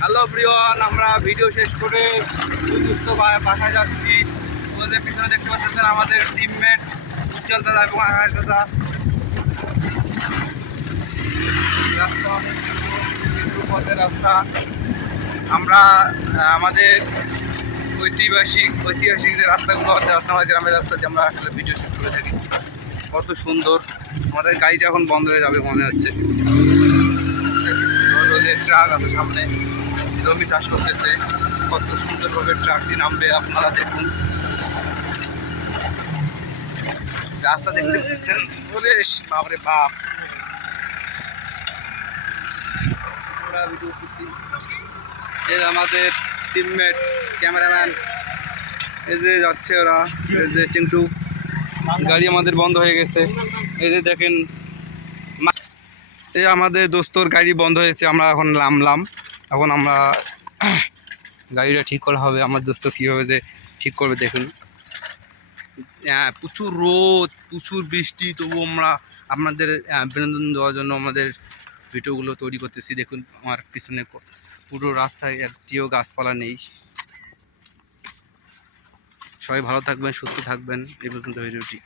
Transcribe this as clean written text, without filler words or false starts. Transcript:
Hello প্রিয়ন, আমরা video শেষ করে দুস্থ বাসায় যাচ্ছি। ওদের পিছনে দেখতে পাচ্ছেন আমাদের টিমমেট উজ্জ্বল দাদা এবং আকাশ দাদা। রাস্তা অনেক পথের রাস্তা। আমরা আমাদের ঐতিহাসিক যে রাস্তাগুলো আছে আমার গ্রামের রাস্তা যে আমরা আসলে ভিডিও শুট করে থাকি। কত সুন্দর। আমাদের গাড়িটা এখন বন্ধ হয়ে যাবে মনে হচ্ছে। ট্রাক আছে সামনে, জমি চাষ করতেছে। কত সুন্দরভাবে ট্রাকটি নামবে আপনারা দেখুন। রাস্তা দেখতে পাচ্ছেন, ওরে বাপরে বাপ। এই আমাদের টিমমেট ক্যামেরাম্যান, এই যে যাচ্ছে ওরা। এই যে চিন্টু, গাড়ি আমাদের বন্ধ হয়ে গেছে। এই যে দেখেন, এই আমাদের দোস্তর গাড়ি বন্ধ হয়েছে। আমরা এখন নামলাম। এখন আমরা গাড়িটা ঠিক করা হবে। আমার দোস্ত কীভাবে যে ঠিক করবে দেখুন। প্রচুর রোদ, প্রচুর বৃষ্টি, তবু আমরা আপনাদের বিনোদন দেওয়ার জন্য আমাদের ভিডিওগুলো তৈরি করতেছি। দেখুন আমার পিছনে পুরো রাস্তায় একটিও গাছপালা নেই। সবাই ভালো থাকবেন, সুস্থ থাকবেন। এই পর্যন্ত ভিডিওটি।